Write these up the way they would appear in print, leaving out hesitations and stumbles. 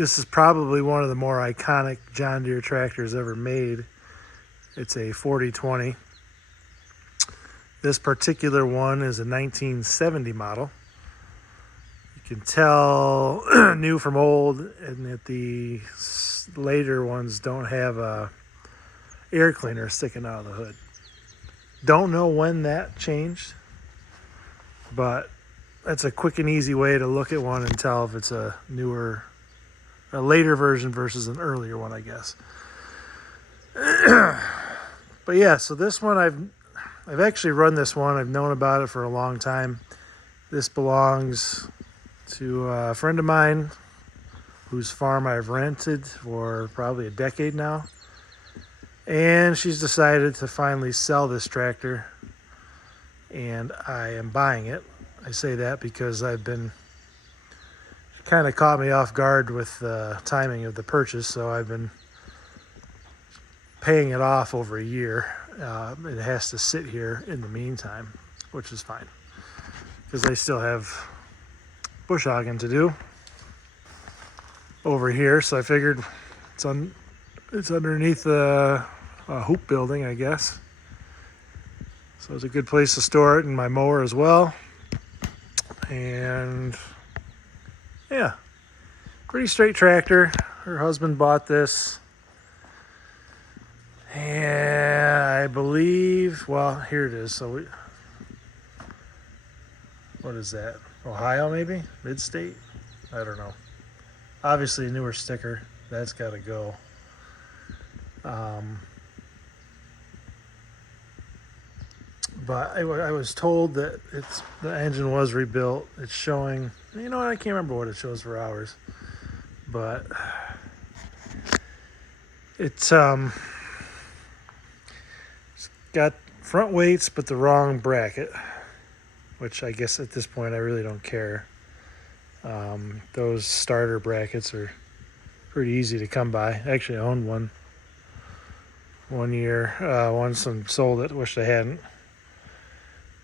This is probably one of the more iconic John Deere tractors ever made. It's a 4020. This particular one is a 1970 model. You can tell new from old, and that the later ones don't have a air cleaner sticking out of the hood. Don't know when that changed, but that's a quick and easy way to look at one and tell if it's a later version versus an earlier one, I guess. But yeah, so this one I've actually run this one. I've known about it for a long time. This belongs to a friend of mine whose farm I've rented for probably a decade now. And she's decided to finally sell this tractor, and I am buying it. I say that because kind of caught me off guard with the timing of the purchase, so I've been paying it off over a year. It has to sit here in the meantime, which is fine because I still have bush hogging to do over here. So I figured it's underneath a hoop building, I guess. So it's a good place to store it, and my mower as well. And yeah, pretty straight tractor. Her husband bought this, and I believe, well, here it is. So what is that? Ohio, maybe? Mid-state? I don't know. Obviously a newer sticker. That's got to go. But I was told that the engine was rebuilt. It's showing, you know what, I can't remember what it shows for hours, but it's got front weights but the wrong bracket, which I guess at this point I really don't care. Those starter brackets are pretty easy to come by. Actually, I owned one year. Once and sold it. Wished I hadn't.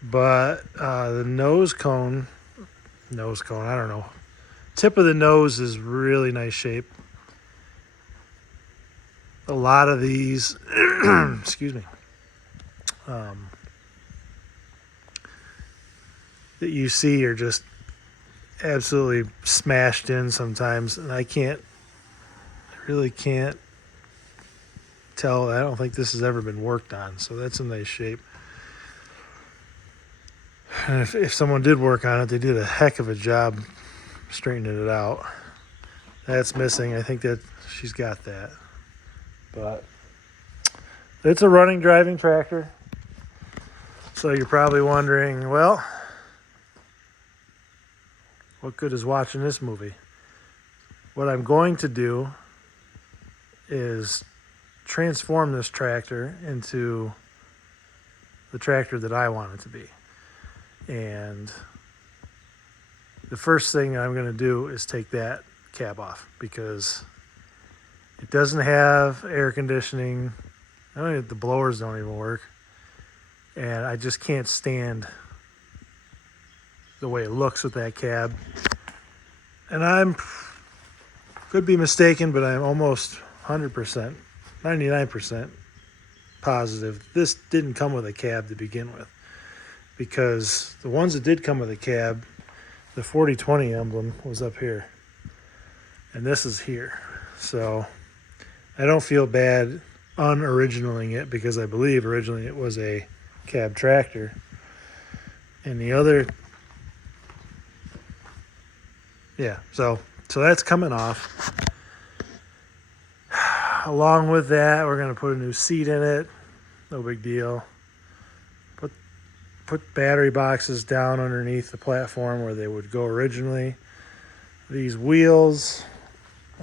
But the nose cone, I don't know. Tip of the nose is really nice shape. A lot of these, excuse me, that you see are just absolutely smashed in sometimes, and I really can't tell. I don't think this has ever been worked on, so that's in nice shape. And if someone did work on it, they did a heck of a job straightening it out. That's missing. I think that she's got that. But it's a running, driving tractor. So you're probably wondering, well, what good is watching this movie? What I'm going to do is transform this tractor into the tractor that I want it to be. And the first thing I'm going to do is take that cab off because it doesn't have air conditioning. I don't even, the blowers don't even work. And I just can't stand the way it looks with that cab. And could be mistaken, but I'm almost 100%, 99% positive this didn't come with a cab to begin with. Because the ones that did come with a cab, the 4020 emblem was up here. And this is here. So I don't feel bad un-originaling it because I believe originally it was a cab tractor. And the other, yeah, so that's coming off. Along with that, we're going to put a new seat in it. No big deal. Put battery boxes down underneath the platform where they would go originally. These wheels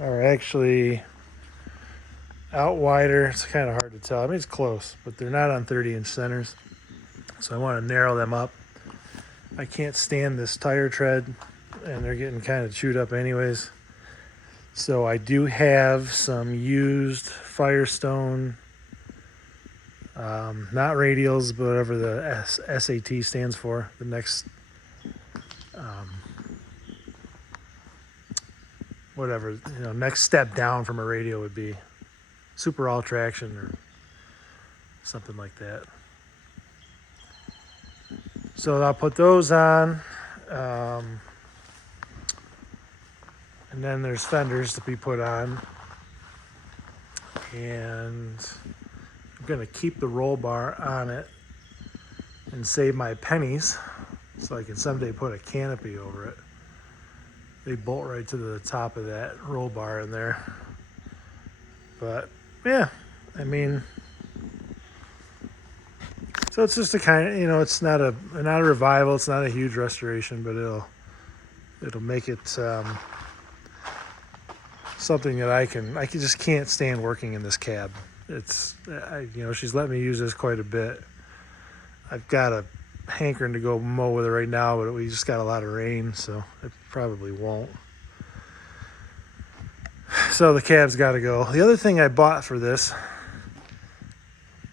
are actually out wider. It's kind of hard to tell. I mean, it's close, but they're not on 30-inch centers. So I want to narrow them up. I can't stand this tire tread, and they're getting kind of chewed up anyways. So I do have some used Firestone, not radials, but whatever the SAT stands for, the next whatever, next step down from a radio would be super all traction or something like that. So I'll put those on. And then there's fenders to be put on. And I'm going to keep the roll bar on it and save my pennies so I can someday put a canopy over it. They bolt right to the top of that roll bar in there. But yeah, I mean, so it's just a kind of, it's not a revival, it's not a huge restoration, but it'll make it something that I just can't stand working in this cab. It's she's let me use this quite a bit. I've got a hankering to go mow with it right now, but we just got a lot of rain, so it probably won't. So the cab's got to go. The other thing I bought for this,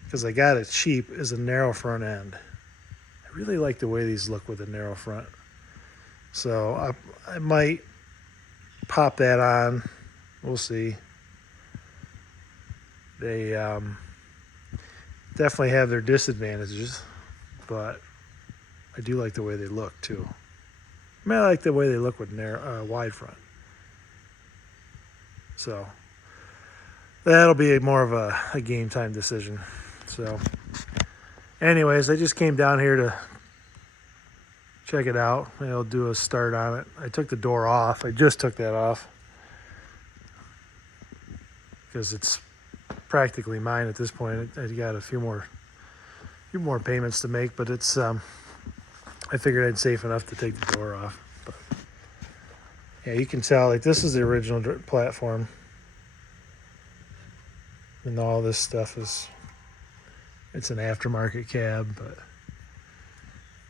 because I got it cheap, is a narrow front end. I really like the way these look with a narrow front. So I might pop that on. We'll see. They definitely have their disadvantages, but I do like the way they look too. I mean, I like the way they look with wide front. So that'll be more of a game time decision. So anyways, I just came down here to check it out. I'll do a start on it. I took the door off. I just took that off because it's practically mine at this point. I got a few more payments to make, but it's I figured I'd safe enough to take the door off. But yeah, you can tell, like, this is the original platform, and all this stuff it's an aftermarket cab, but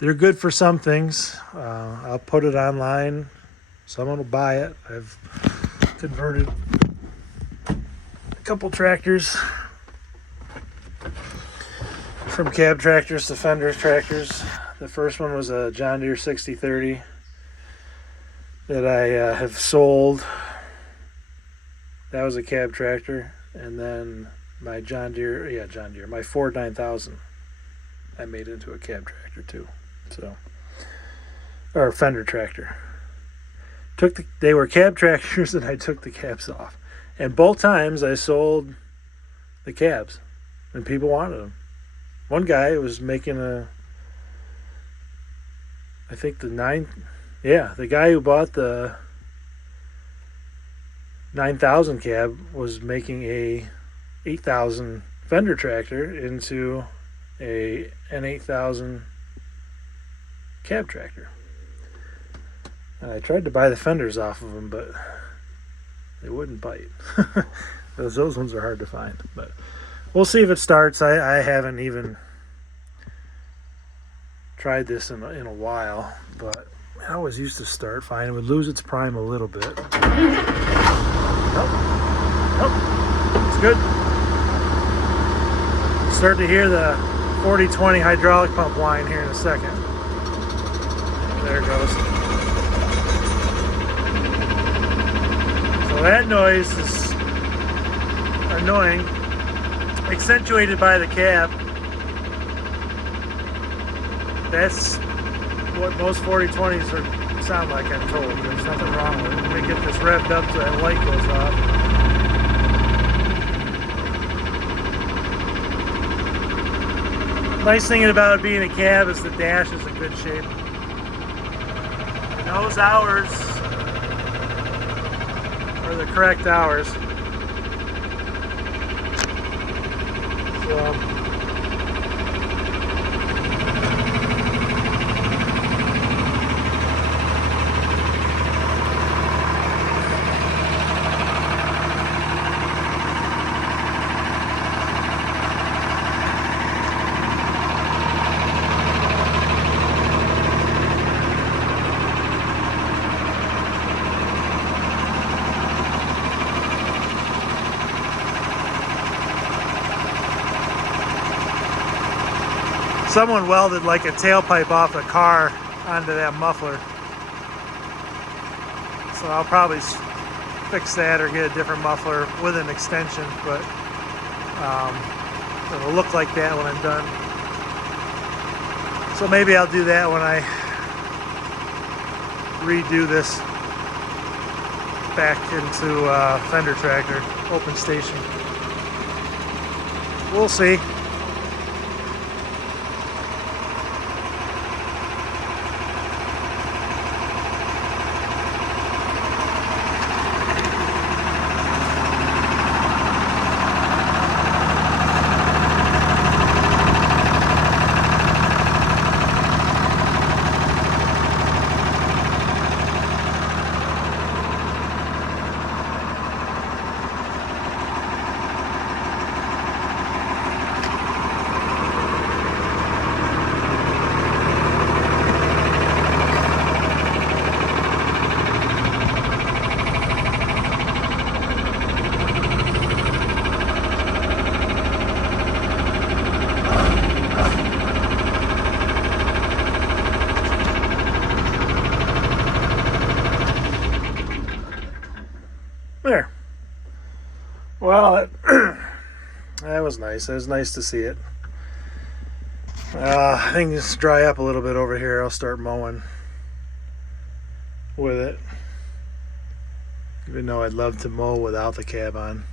they're good for some things. I'll put it online. Someone will buy it. I've converted a couple tractors from cab tractors to fender tractors. The first one was a John Deere 6030 that I have sold. That was a cab tractor. And then my my Ford 9000 I made into a cab tractor too. So, or a fender tractor. They were cab tractors and I took the cabs off. And both times I sold the cabs and people wanted them. One guy was making the guy who bought the 9000 cab was making a 8000 fender tractor into an 8000 cab tractor. And I tried to buy the fenders off of them, but they wouldn't bite. Those ones are hard to find, but we'll see if it starts. I haven't even tried this in a while, but I always used to start fine. It would lose its prime a little bit. Nope. It's good. Start to hear the 40-20 hydraulic pump whine here in a second. There it goes. So that noise is annoying, accentuated by the cab. That's what most 40-20s sound like, I'm told. There's nothing wrong with it. Let me get this revved up so that light goes off. Nice thing about it being a cab is the dash is in good shape. And those hours are the correct hours. So someone welded like a tailpipe off a car onto that muffler. So I'll probably fix that or get a different muffler with an extension, but it'll look like that when I'm done. So maybe I'll do that when I redo this back into fender tractor, open station. We'll see. There. Well, that was nice. It was nice to see it. Things dry up a little bit over here. I'll start mowing with it. Even though I'd love to mow without the cab on.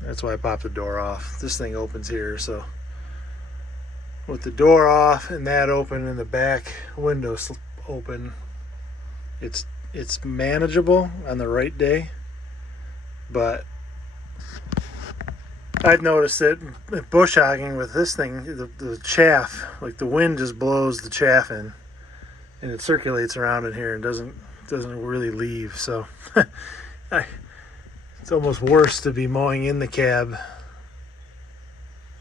That's why I popped the door off. This thing opens here, so with the door off and that open and the back window open, it's manageable on the right day, but I've noticed that bush hogging with this thing, the chaff, like the wind just blows the chaff in, and it circulates around in here and doesn't really leave. So it's almost worse to be mowing in the cab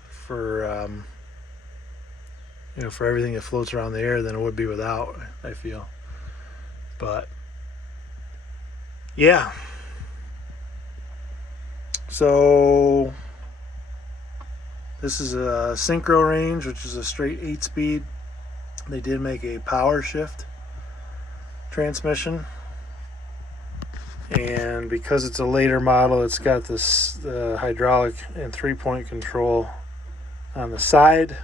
for for everything that floats around the air than it would be without, I feel. But yeah, so this is a synchro range, which is a straight 8-speed. They did make a power shift transmission, and because it's a later model, it's got this hydraulic and 3-point control on the side,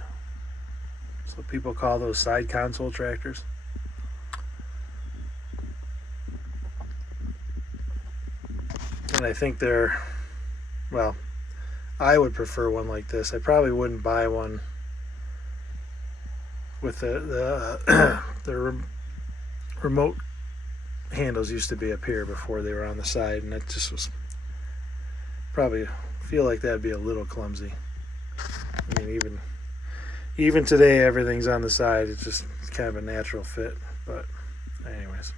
so people call those side console tractors. And I think they're, well, I would prefer one like this. I probably wouldn't buy one with the remote handles used to be up here before they were on the side, and that just was probably feel like that'd be a little clumsy. I mean, even today everything's on the side. It's just kind of a natural fit. But anyways,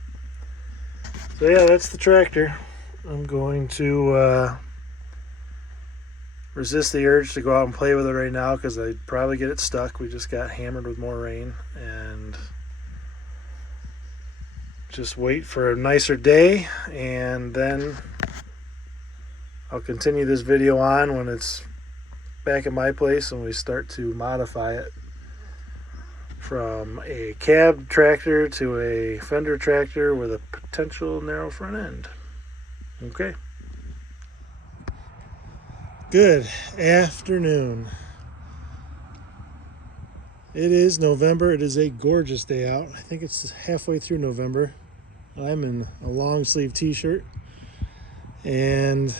so yeah, that's the tractor. I'm going to resist the urge to go out and play with it right now because I'd probably get it stuck. We just got hammered with more rain, and just wait for a nicer day, and then I'll continue this video on when it's back at my place and we start to modify it from a cab tractor to a fender tractor with a potential narrow front end. Okay. Good afternoon. It is November. It is a gorgeous day out. I think it's halfway through November. I'm in a long sleeve t-shirt and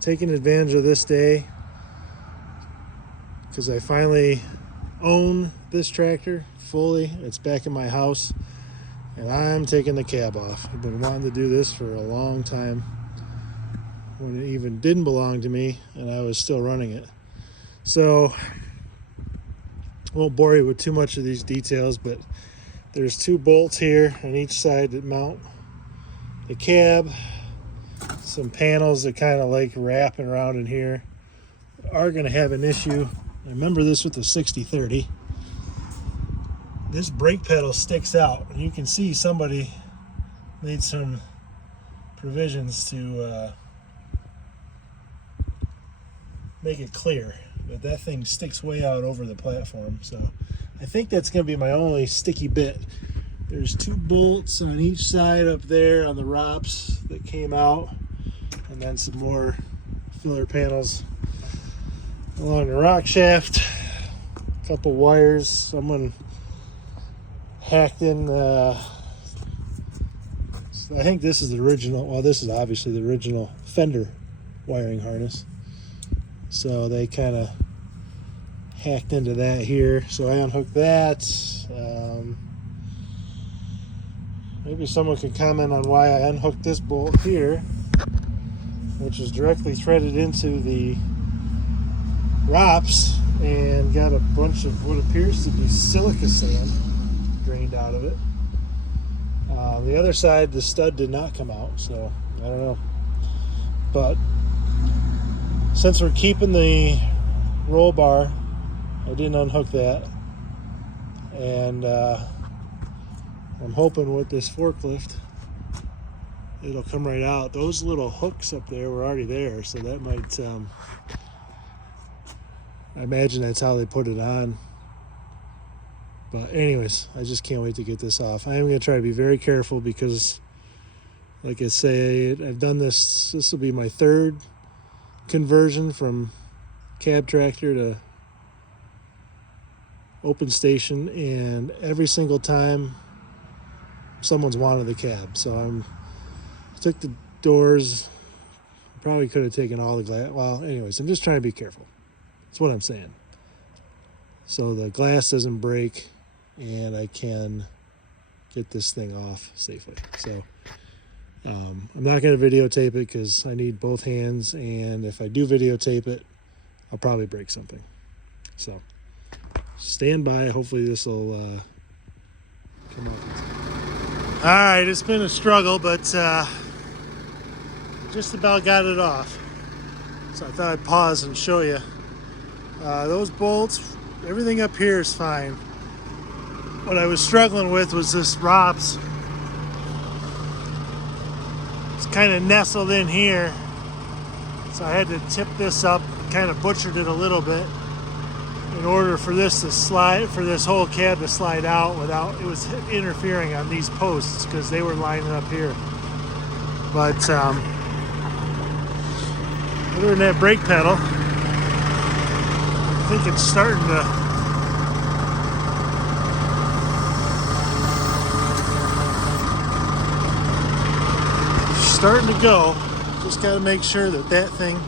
taking advantage of this day because I finally own this tractor fully. It's back in my house and I'm taking the cab off. I've been wanting to do this for a long time when it even didn't belong to me and I was still running it. So I won't bore you with too much of these details, but there's 2 bolts here on each side that mount the cab. Some panels that kind of like wrapping around in here are going to have an issue. I remember this with the 60/30. This brake pedal sticks out, and you can see somebody made some provisions to make it clear, but that thing sticks way out over the platform. So I think that's going to be my only sticky bit There's 2 bolts on each side up there on the ROPS that came out, and then some more filler panels along the rock shaft. A couple wires. Someone hacked in. I think this is the original. Well, this is obviously the original fender wiring harness. So they kind of hacked into that here. So I unhooked that. Maybe someone could comment on why I unhooked this bolt here, which is directly threaded into the ROPS and got a bunch of what appears to be silica sand drained out of it. The other side, the stud did not come out, so I don't know. But since we're keeping the roll bar, I didn't unhook that. And I'm hoping with this forklift, it'll come right out. Those little hooks up there were already there, so that might, I imagine that's how they put it on. But anyways, I just can't wait to get this off. I am going to try to be very careful because, like I say, I've done this. This will be my 3rd conversion from cab tractor to open station, and every single time someone's wanted the cab. So I took the doors. Probably could have taken all the glass. Well, anyways, I'm just trying to be careful. That's what I'm saying. So the glass doesn't break and I can get this thing off safely. So I'm not going to videotape it because I need both hands, and if I do videotape it, I'll probably break something. So stand by. Hopefully this will come off. All right, it's been a struggle, but just about got it off. So I thought I'd pause and show you. Those bolts, everything up here is fine. What I was struggling with was this ROPS. It's kind of nestled in here. So I had to tip this up, kind of butchered it a little bit in order for this to slide, for this whole cab to slide out without, it was interfering on these posts because they were lining up here. But other than that brake pedal, I think it's starting to go. Just got to make sure that that thing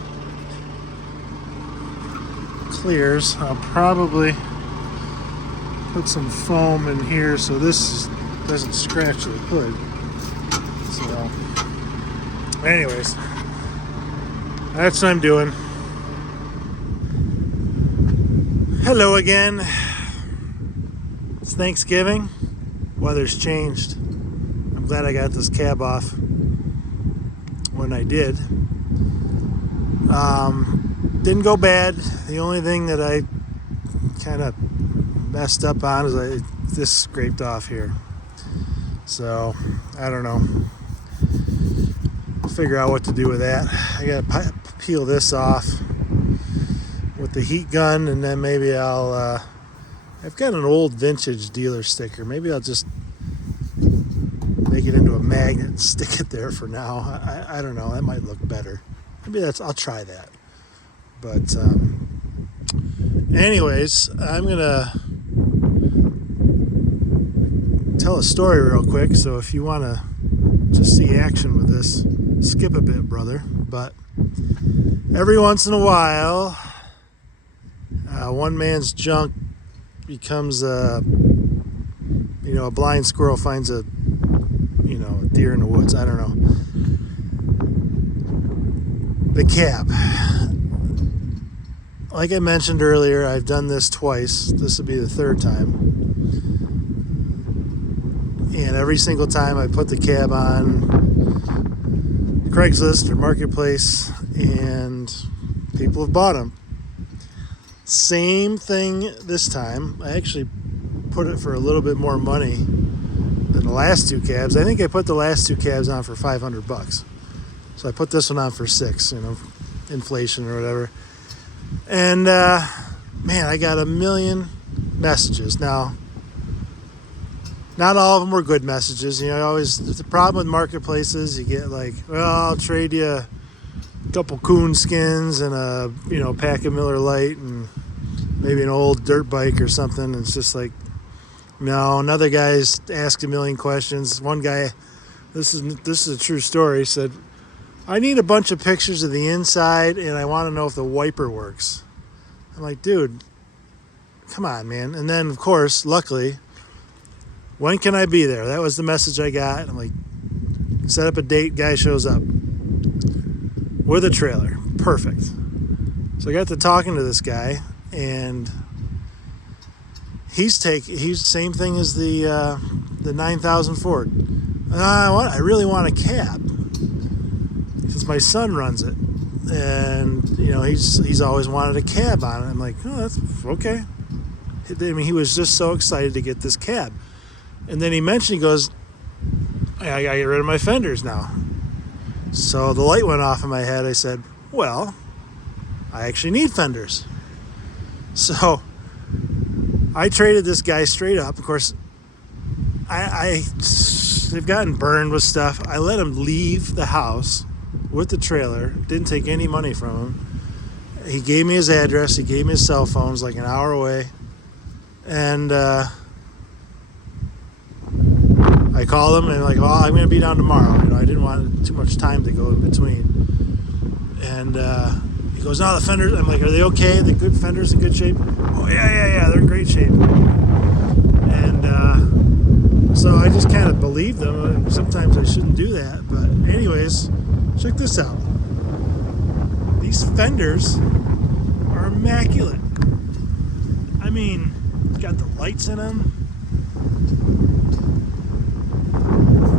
clears. I'll probably put some foam in here so this doesn't scratch the hood. So anyways, that's what I'm doing. Hello again. It's Thanksgiving. Weather's changed. I'm glad I got this cab off when I did. Didn't go bad. The only thing that I kind of messed up on is this scraped off here. So I don't know. I'll figure out what to do with that. I gotta peel this off with the heat gun, and then maybe I'll I've got an old vintage dealer sticker. Maybe I'll just make it into a magnet and stick it there for now. I don't know. That might look better. Maybe I'll try that. But anyways, I'm gonna tell a story real quick. So if you want to just see action with this, skip a bit, brother. But every once in a while, one man's junk becomes a blind squirrel finds a deer in the woods. I don't know. The cab. Like I mentioned earlier, I've done this twice. This will be the 3rd time. And every single time I put the cab on Craigslist or Marketplace, and people have bought them. Same thing this time. I actually put it for a little bit more money than the last 2 cabs. I think I put the last 2 cabs on for $500. So I put this one on for $600, inflation or whatever. And man, I got a million messages. Now, Not all of them were good messages. You know, always the problem with marketplaces, you get like, well, I'll trade you a couple coon skins and a, you know, pack of Miller Lite and maybe an old dirt bike or something. And it's just like, no. Another guy's asked a million questions. One guy, this is a true story, said, I need a bunch of pictures of the inside and I want to know if the wiper works. I'm like, dude, come on, man. And then, of course, luckily, when can I be there? That was the message I got. I'm like, set up a date, guy shows up with a trailer. Perfect. So I got to talking to this guy, and he's same thing as the 9000 Ford. I really want a cab. Since my son runs it, and you know he's always wanted a cab on it. I'm like, oh, that's okay. I mean, he was just so excited to get this cab. And then he mentioned, he goes, I gotta get rid of my fenders now. So the light went off in my head. I said, well, I actually need fenders. So I traded this guy straight up. Of course, they've gotten burned with stuff. I let him leave the house with the trailer. Didn't take any money from him. He gave me his address. He gave me his cell phone. It was like an hour away. And I called him and like, well, I'm going to be down tomorrow. You know, I didn't want too much time to go in between. And he goes, no, the fenders. I'm like, are they okay? The good fenders in good shape? Oh, yeah. They're in great shape. And so I just kind of believed them. And sometimes I shouldn't do that. But anyways, check this out. These fenders are immaculate. I mean, got the lights in them.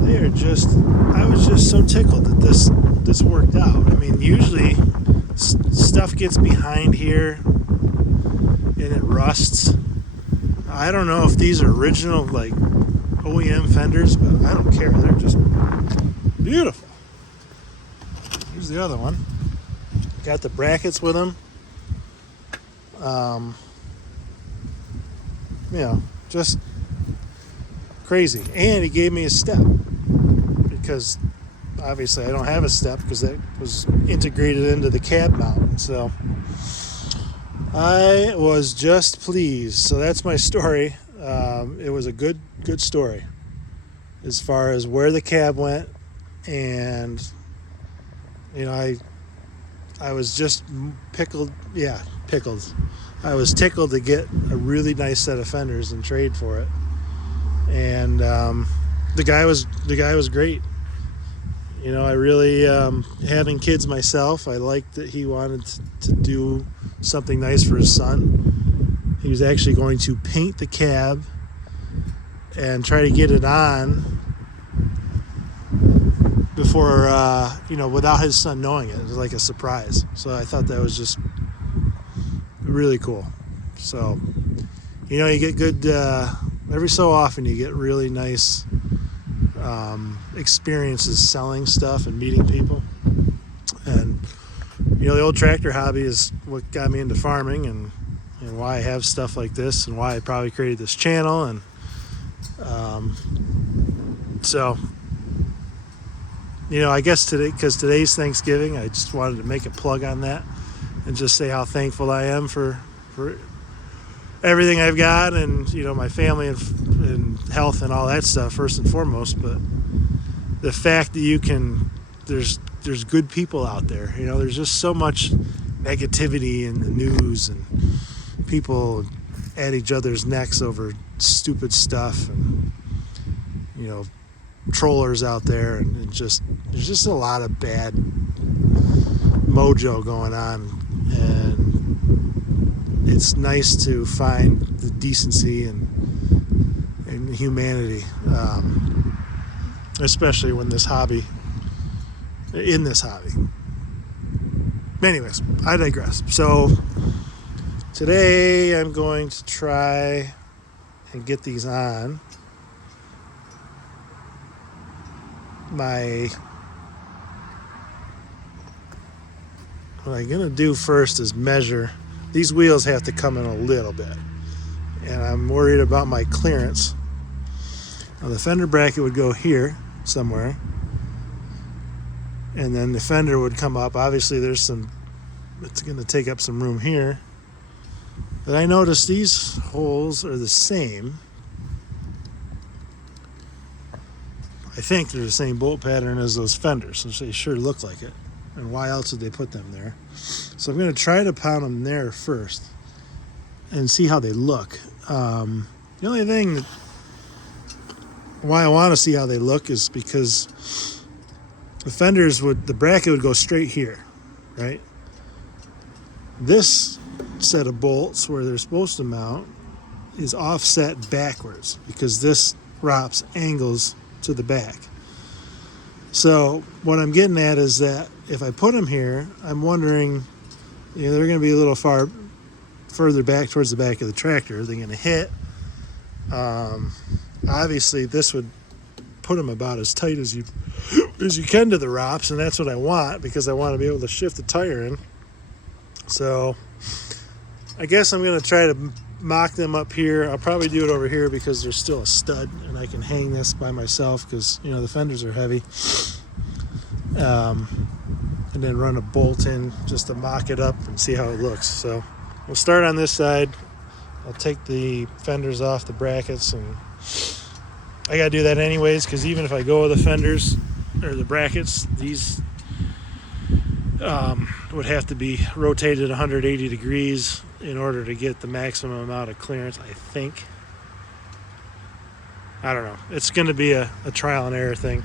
They are just, I was just so tickled that this worked out. I mean, usually stuff gets behind here and it rusts. I don't know if these are original like OEM fenders, but I don't care. They're just beautiful. Here's the other one. Got the brackets with them. You know, just crazy. And he gave me a step because obviously I don't have a step because that was integrated into the cab mount. So I was just pleased. So that's my story. It was a good story as far as where the cab went, and you know, I was just pickled. I was tickled to get a really nice set of fenders and trade for it. And the guy was great. You know, I really, having kids myself, I liked that he wanted to do something nice for his son. He was actually going to paint the cab and try to get it on before, you know, without his son knowing it. It was like a surprise. So I thought that was just really cool. So, you know, you get good, every so often you get really nice experiences selling stuff and meeting people. And, you know, the old tractor hobby is what got me into farming and why I have stuff like this and why I probably created this channel. And so, you know, I guess today, because today's Thanksgiving, I just wanted to make a plug on that and just say how thankful I am for everything I've got, and you know, my family and health and all that stuff first and foremost. But the fact that you can, there's good people out there. You know, there's just so much negativity in the news and people at each other's necks over stupid stuff, and you know, trollers out there, and just there's just a lot of bad mojo going on, and it's nice to find the decency and humanity, especially in this hobby. Anyways, I digress. So today I'm going to try and get these on. What I'm going to do first is measure. These wheels have to come in a little bit, and I'm worried about my clearance. Now the fender bracket would go here somewhere, and then the fender would come up. Obviously there's some, it's going to take up some room here, but I noticed these holes are the same. I think they're the same bolt pattern as those fenders, so they sure look like it. And why else would they put them there? So I'm going to try to pound them there first and see how they look. The only thing that, why I want to see how they look is because the fenders would, the bracket would go straight here, right? This set of bolts where they're supposed to mount is offset backwards because this ROPS angles to the back. So what I'm getting at is that if I put them here, I'm wondering, you know, they're going to be a little further back towards the back of the tractor. They're going to hit. Obviously, this would put them about as tight as you can to the ROPS, and that's what I want because I want to be able to shift the tire in. So I guess I'm going to try to mock them up here. I'll probably do it over here because there's still a stud and I can hang this by myself because, you know, the fenders are heavy. And then run a bolt in just to mock it up and see how it looks. So we'll start on this side. I'll take the fenders off the brackets, and I got to do that anyways because even if I go with the fenders or the brackets, these would have to be rotated 180 degrees in order to get the maximum amount of clearance, I think. I don't know. It's going to be a trial and error thing.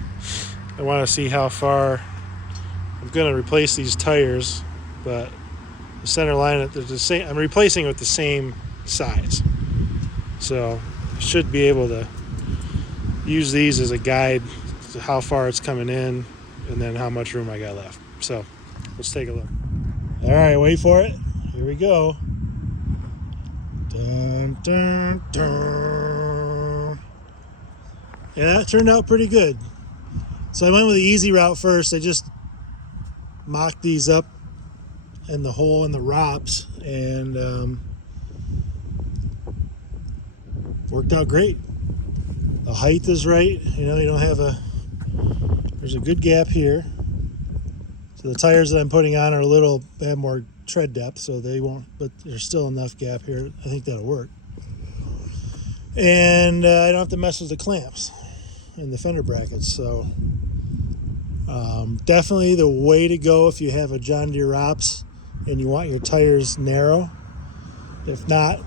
I want to see how far. I'm going to replace these tires, but the center line, they're the same. I'm replacing it with the same size. So I should be able to use these as a guide to how far it's coming in and then how much room I got left. So let's take a look. All right, wait for it. Here we go. Dun, dun, dun. Yeah, that turned out pretty good. So I went with the easy route first. I just mocked these up in the hole in the ROPS, and worked out great. The height is right. You know, you don't have there's a good gap here. So the tires that I'm putting on are have more tread depth, so they won't, but there's still enough gap here. I think that'll work. And I don't have to mess with the clamps and the fender brackets. So definitely the way to go if you have a John Deere ROPS and you want your tires narrow. If not,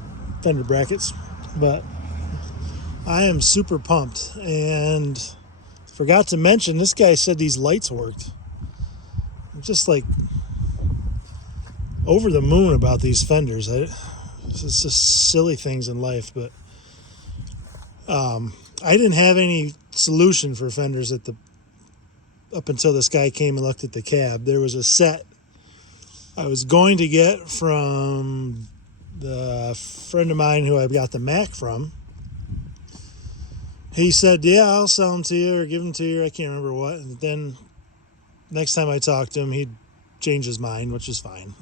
fender brackets. But I am super pumped, and forgot to mention, this guy said these lights worked. I'm just like over the moon about these fenders. It's just silly things in life, but I didn't have any solution for fenders up until this guy came and looked at the cab. There was a set I was going to get from the friend of mine who I got the Mac from. He said, yeah, I'll sell them to you or give them to you. I can't remember what. And then next time I talked to him, he'd change his mind, which is fine.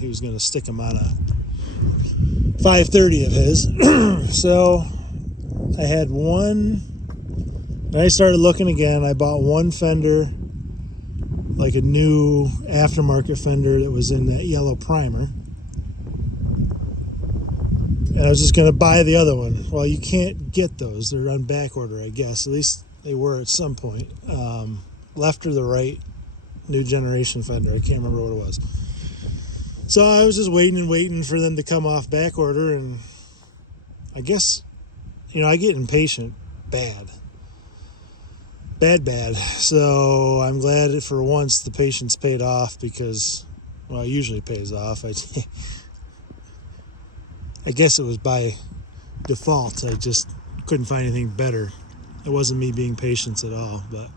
He was going to stick them on a 530 of his. So I had one. When I started looking again, I bought one fender, like a new aftermarket fender that was in that yellow primer. And I was just going to buy the other one. Well, you can't get those. They're on back order, I guess. At least they were at some point. Left or the right, new generation fender. I can't remember what it was. So I was just waiting for them to come off back order. And I guess, you know, I get impatient bad. So I'm glad that for once the patience paid off because, well, it usually pays off. I guess it was by default. I just couldn't find anything better. It wasn't me being patient at all, but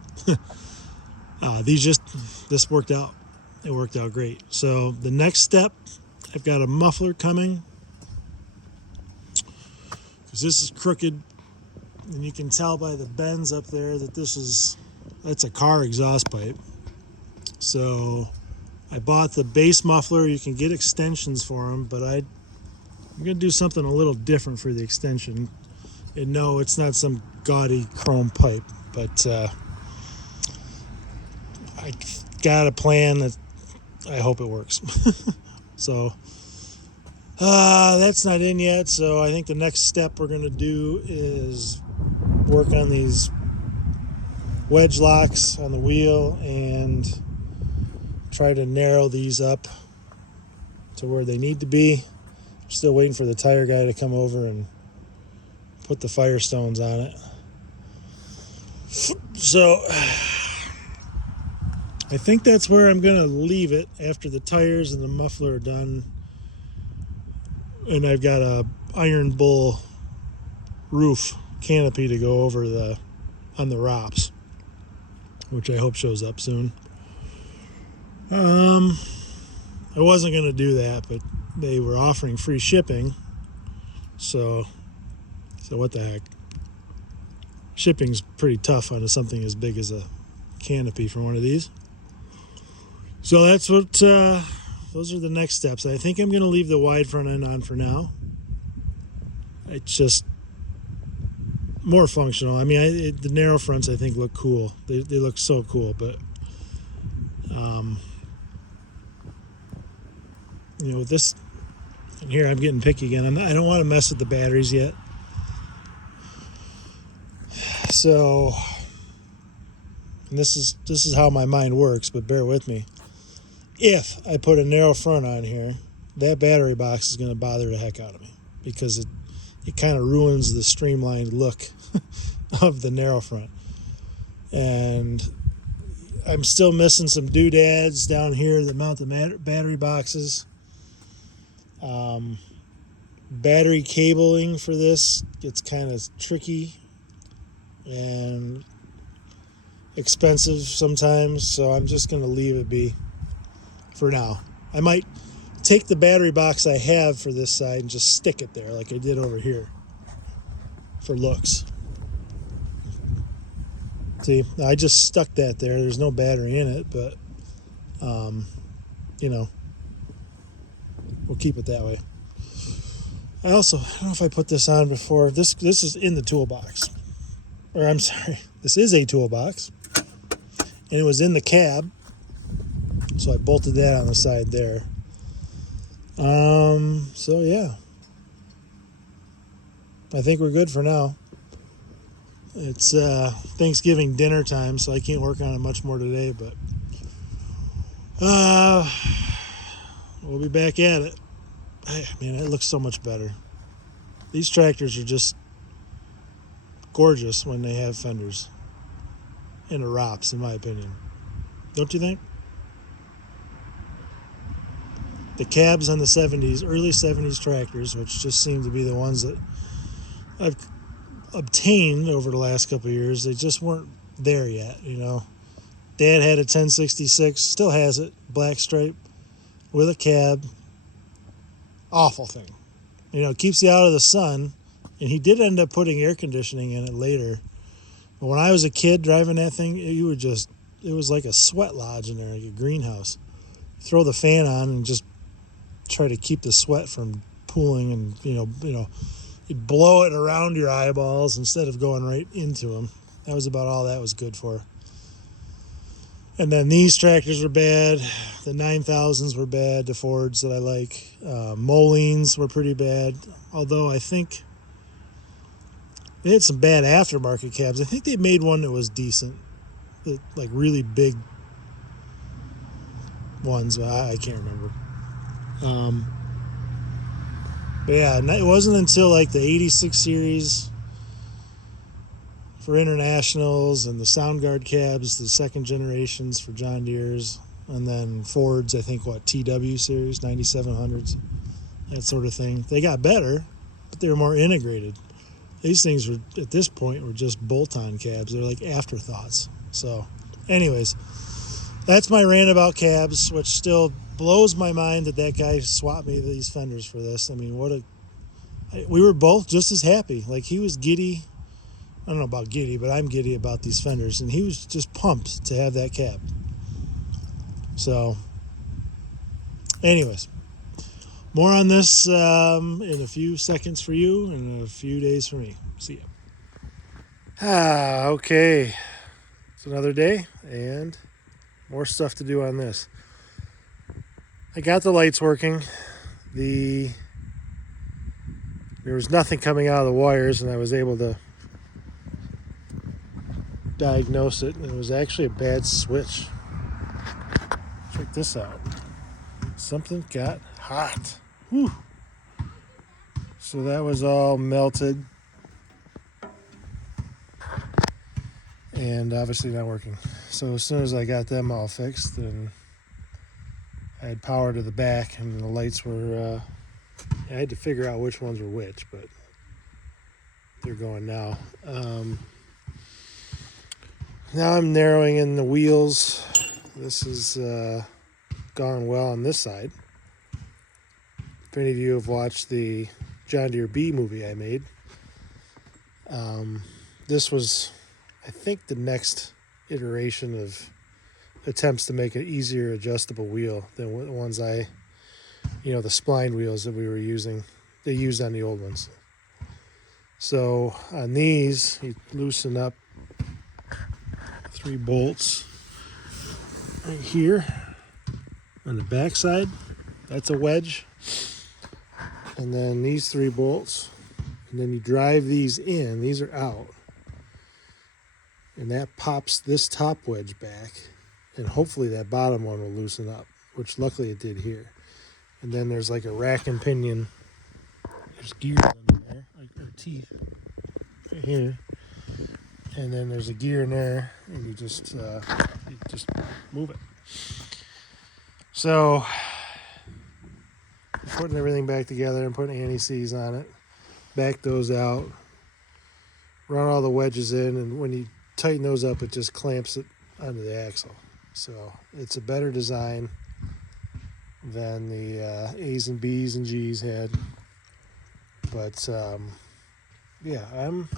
this worked out. It worked out great. So the next step, I've got a muffler coming because this is crooked, and you can tell by the bends up there that that's a car exhaust pipe. So I bought the base muffler. You can get extensions for them, but I'm going to do something a little different for the extension. And no, it's not some gaudy chrome pipe, but I got a plan that I hope it works. So that's not in yet. So I think the next step we're going to do is work on these wedge locks on the wheel and try to narrow these up to where they need to be. Still waiting for the tire guy to come over and put the Firestones on it. So I think that's where I'm going to leave it after the tires and the muffler are done. And I've got a Iron Bull roof canopy to go over on the ROPS, which I hope shows up soon. I wasn't going to do that, but they were offering free shipping. So what the heck? Shipping's pretty tough on something as big as a canopy for one of these. So that's what, those are the next steps. I think I'm going to leave the wide front end on for now. It's just more functional. I mean, the narrow fronts I think look cool. They look so cool, but you know, this, and here I'm getting picky again. I don't want to mess with the batteries yet. So, and this is how my mind works, but bear with me. If I put a narrow front on here, that battery box is going to bother the heck out of me because it kind of ruins the streamlined look of the narrow front. And I'm still missing some doodads down here that mount the battery boxes. Battery cabling for this gets kind of tricky and expensive sometimes, so I'm just going to leave it be for now. I might take the battery box I have for this side and just stick it there like I did over here for looks. See, I just stuck that there. There's no battery in it, but you know, we'll keep it that way. I don't know if I put this on before. This is in the toolbox. Or I'm sorry, this is a toolbox. And it was in the cab. So I bolted that on the side there. So yeah. I think we're good for now. It's Thanksgiving dinner time, so I can't work on it much more today, but we'll be back at it. Man, it looks so much better. These tractors are just gorgeous when they have fenders and the ROPS, in my opinion. Don't you think? The cabs on the 70s, early 70s tractors, which just seem to be the ones that I've obtained over the last couple of years, they just weren't there yet, you know. Dad had a 1066, still has it, black stripe with a cab. Awful thing. You know, it keeps you out of the sun, and he did end up putting air conditioning in it later. But when I was a kid driving that thing, it was like a sweat lodge in there, like a greenhouse. Throw the fan on and just try to keep the sweat from pooling, and you know, you'd blow it around your eyeballs instead of going right into them. That was about all that was good for. And then these tractors were bad. The 9000s were bad, the Fords that I like. Molines were pretty bad. Although I think they had some bad aftermarket cabs. I think they made one that was decent. Like really big ones. I can't remember. But yeah, it wasn't until like the 86 series for internationals and the Soundguard cabs, the second generations for John Deere's, and then Fords, I think, TW series, 9700s, that sort of thing. They got better, but they were more integrated. These things were, at this point, were just bolt-on cabs. They're like afterthoughts. So, anyways, that's my rant about cabs, which still blows my mind that guy swapped me these fenders for this. I mean, we were both just as happy. Like, he was giddy. I don't know about giddy, but I'm giddy about these fenders, and he was just pumped to have that cab. So, anyways, More on this in a few seconds for you and a few days for me. See ya. Okay. It's another day and more stuff to do on this. I got the lights working. There was nothing coming out of the wires, and I was able to diagnose it, and it was actually a bad switch. Check this out. Something got hot. Whew. So that was all melted and obviously not working. So as soon as I got them all fixed, then I had power to the back, and the lights were I had to figure out which ones were which, but they're going now. Now I'm narrowing in the wheels. This has gone well on this side. If any of you have watched the John Deere B movie I made, this was, I think, the next iteration of attempts to make an easier adjustable wheel than the ones the spline wheels that we were using, they used on the old ones. So on these, you loosen up 3 bolts right here on the back side. That's a wedge. And then these 3 bolts, and then you drive these in. These are out, and that pops this top wedge back, and hopefully that bottom one will loosen up, which luckily it did here. And then there's like a rack and pinion. There's gears in there, or teeth right here. And then there's a gear in there, and you just move it. So putting everything back together and putting anti-seize on it, back those out, run all the wedges in, and when you tighten those up, it just clamps it onto the axle. So it's a better design than the A's and B's and G's had. But yeah, I'm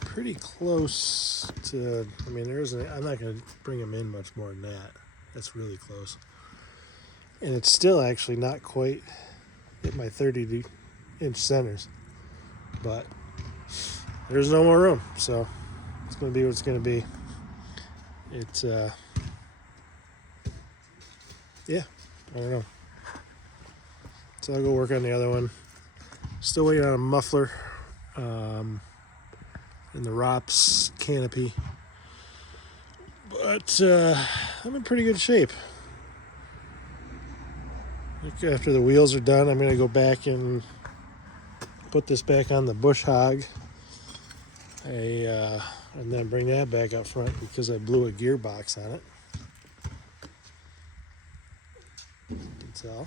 pretty close to, I mean, I'm not going to bring them in much more than that. That's really close. And it's still actually not quite at my 30-inch centers. But there's no more room, so it's going to be what it's going to be. It's, yeah, I don't know. So I'll go work on the other one. Still waiting on a muffler in the ROPS canopy. But I'm in pretty good shape. After the wheels are done, I'm going to go back and put this back on the bush hog. And then bring that back up front because I blew a gearbox on it. You can tell.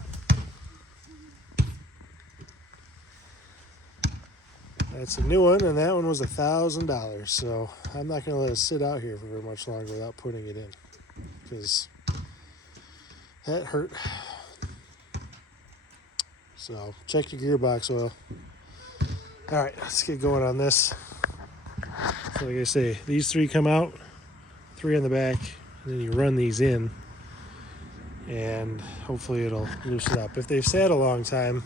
That's a new one, and that one was $1,000. So I'm not going to let it sit out here for very much longer without putting it in, because that hurt. So check your gearbox oil. All right, let's get going on this. So like I say, these 3 come out, 3 on the back, and then you run these in, and hopefully it'll loosen up. If they've sat a long time,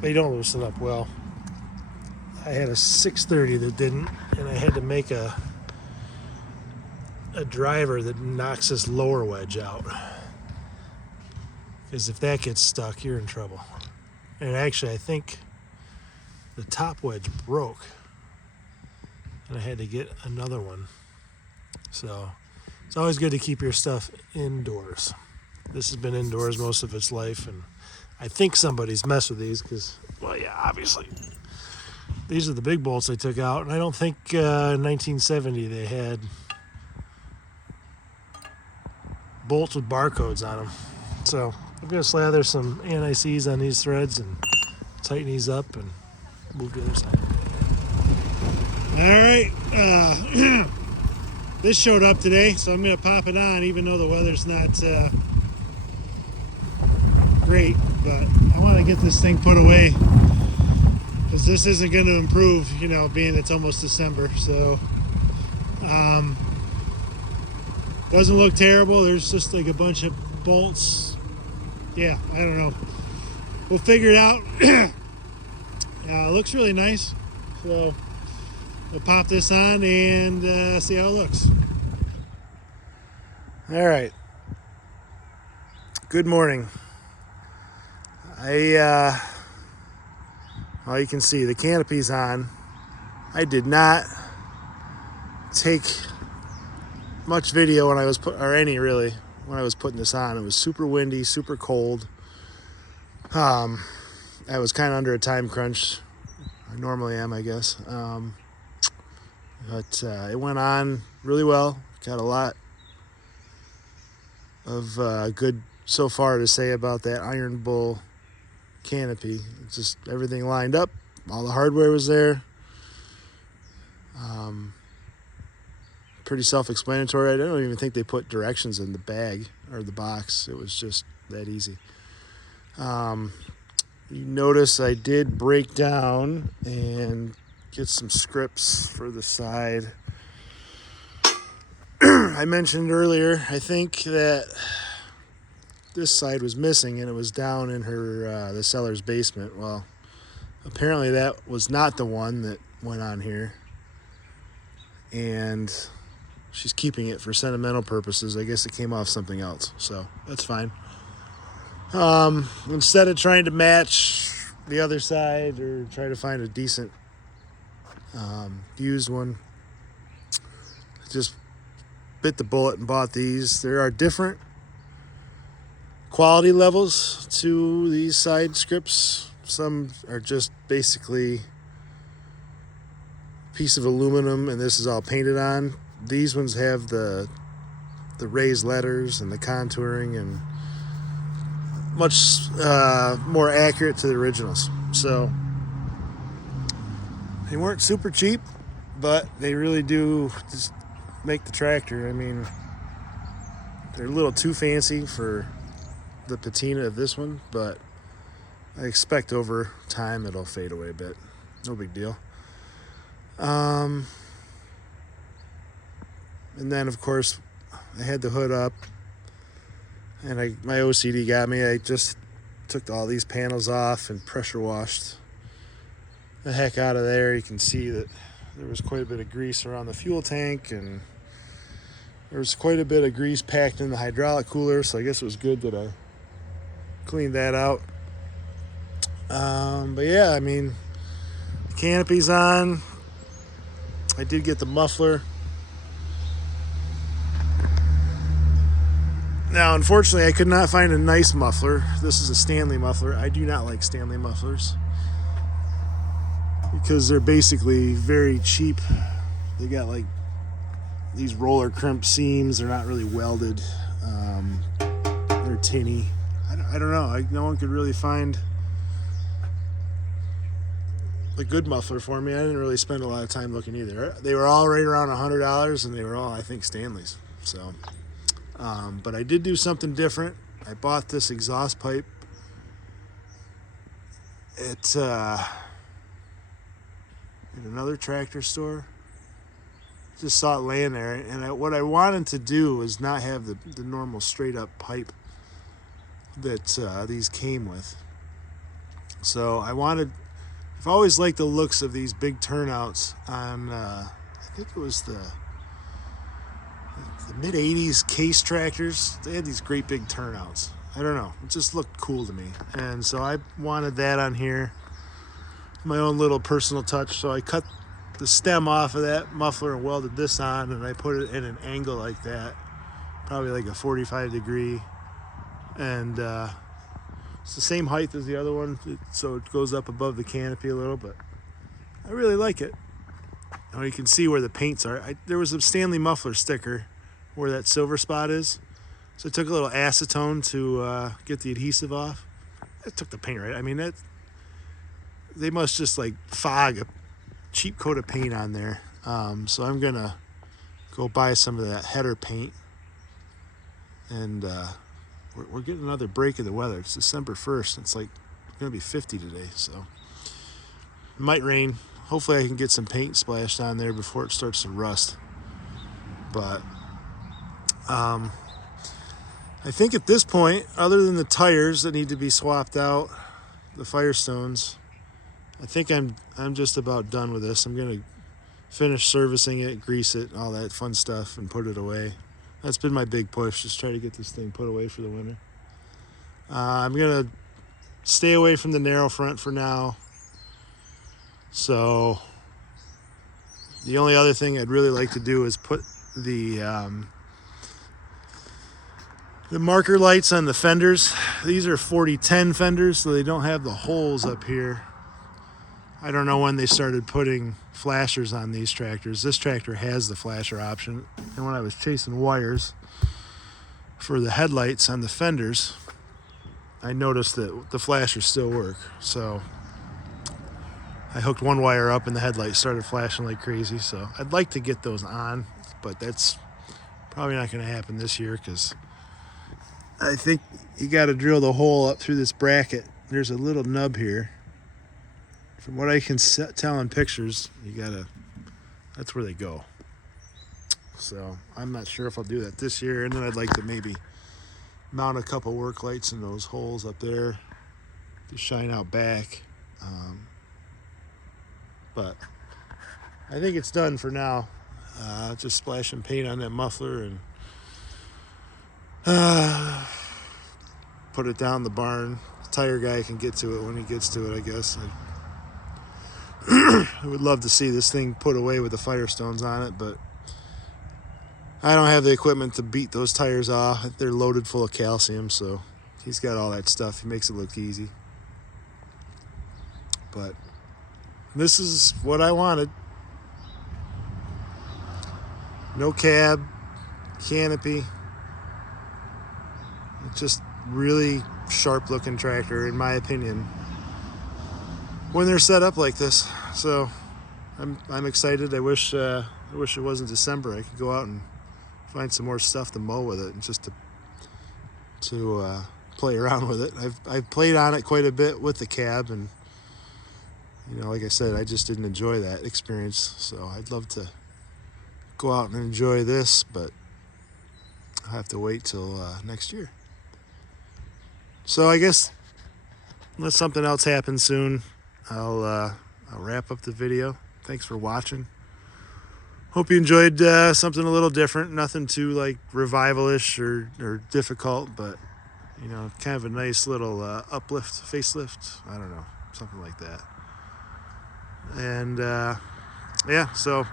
they don't loosen up well. I had a 630 that didn't, and I had to make a driver that knocks this lower wedge out, because if that gets stuck, you're in trouble. And actually, I think the top wedge broke, and I had to get another one. So it's always good to keep your stuff indoors. This has been indoors most of its life, and I think somebody's messed with these because, well, yeah, obviously. These are the big bolts they took out, and I don't think in 1970 they had bolts with barcodes on them. So I'm going to slather some anti-seize on these threads and tighten these up and move to the other side. All right, this showed up today, so I'm going to pop it on even though the weather's not great, but I want to get this thing put away because this isn't going to improve, you know, being it's almost December. So doesn't look terrible. There's just like a bunch of bolts. Yeah, I don't know. We'll figure it out. It looks really nice. So we'll pop this on and see how it looks. All right. Good morning. Well, you can see the canopy's on. I did not take much video when I was when I was putting this on. It was super windy, super cold. I was kind of under a time crunch. I normally am, I guess. But it went on really well. Got a lot of good so far to say about that Iron Bull canopy. It's just everything lined up. All the hardware was there. Pretty self-explanatory. I don't even think they put directions in the bag or the box. It was just that easy. You notice I did break down and get some scripts for the side. I mentioned earlier, I think that this side was missing and it was down in the seller's basement. Well, apparently that was not the one that went on here. And she's keeping it for sentimental purposes. I guess it came off something else, so that's fine. Instead of trying to match the other side or try to find a decent used one, I just bit the bullet and bought these. There are different quality levels to these side scripts. Some are just basically a piece of aluminum and this is all painted on. These ones have the raised letters and the contouring and much more accurate to the originals. So they weren't super cheap, but they really do just make the tractor. I mean, they're a little too fancy for the patina of this one, but I expect over time it'll fade away a bit. No big deal. And then, of course, I had the hood up, and my OCD got me. I just took all these panels off and pressure washed the heck out of there. You can see that there was quite a bit of grease around the fuel tank, and there was quite a bit of grease packed in the hydraulic cooler, so I guess it was good that I cleaned that out. But yeah, I mean, the canopy's on. I did get the muffler. Now, unfortunately, I could not find a nice muffler. This is a Stanley muffler. I do not like Stanley mufflers because they're basically very cheap. They got like these roller crimp seams. They're not really welded. They're tinny. I don't know. No one could really find a good muffler for me. I didn't really spend a lot of time looking either. They were all right around $100, and they were all, I think, Stanleys. So. But I did do something different. I bought this exhaust pipe at another tractor store. Just saw it laying there, and what I wanted to do was not have the normal straight up pipe that these came with. So I've always liked the looks of these big turnouts on, I think it was the mid-'80s case tractors. They had these great big turnouts. I don't know. It just looked cool to me. And so I wanted that on here. My own little personal touch. So I cut the stem off of that muffler and welded this on, and I put it in an angle like that. Probably like a 45 degree. And it's the same height as the other one, so it goes up above the canopy a little, but I really like it. Now you can see where the paints are. There was a Stanley muffler sticker where that silver spot is. So I took a little acetone to get the adhesive off. I took the paint right. I mean, they must just like fog a cheap coat of paint on there. So I'm gonna go buy some of that header paint. And we're getting another break of the weather. It's December 1st. It's like gonna be 50 today, so it might rain. Hopefully I can get some paint splashed on there before it starts to rust. But I think at this point, other than the tires that need to be swapped out, the Firestones, I think I'm just about done with this. I'm gonna finish servicing it, grease it, all that fun stuff, and put it away. That's been my big push, just try to get this thing put away for the winter. I'm gonna stay away from the narrow front for now. So the only other thing I'd really like to do is put the marker lights on the fenders. These are 4010 fenders, so they don't have the holes up here. I don't know when they started putting flashers on these tractors. This tractor has the flasher option, and when I was chasing wires for the headlights on the fenders, I noticed that the flashers still work. So I hooked one wire up and the headlight started flashing like crazy. So I'd like to get those on, but that's probably not going to happen this year because I think you got to drill the hole up through this bracket. There's a little nub here. From what I can tell in pictures, that's where they go. So I'm not sure if I'll do that this year. And then I'd like to maybe mount a couple work lights in those holes up there to shine out back. But I think it's done for now. Just splashing paint on that muffler and put it down the barn. The tire guy can get to it when he gets to it, I guess. I would love to see this thing put away with the Firestones on it, but I don't have the equipment to beat those tires off. They're loaded full of calcium, so he's got all that stuff. He makes it look easy. But this is what I wanted. No cab, canopy. Just really sharp looking tractor, in my opinion, when they're set up like this. So I'm excited. I wish it wasn't December. I could go out and find some more stuff to mow with it and just to play around with it. I've played on it quite a bit with the cab, and like I said, I just didn't enjoy that experience. So I'd love to go out and enjoy this, but I'll have to wait till next year. So I guess unless something else happens soon, I'll wrap up the video. Thanks for watching. Hope you enjoyed something a little different. Nothing too like revivalish or difficult, but kind of a nice little uplift, facelift. I don't know, something like that. And yeah, so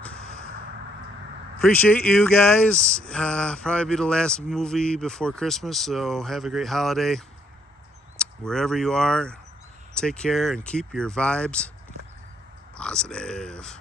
appreciate you guys. Probably be the last movie before Christmas, so have a great holiday. Wherever you are, take care and keep your vibes positive.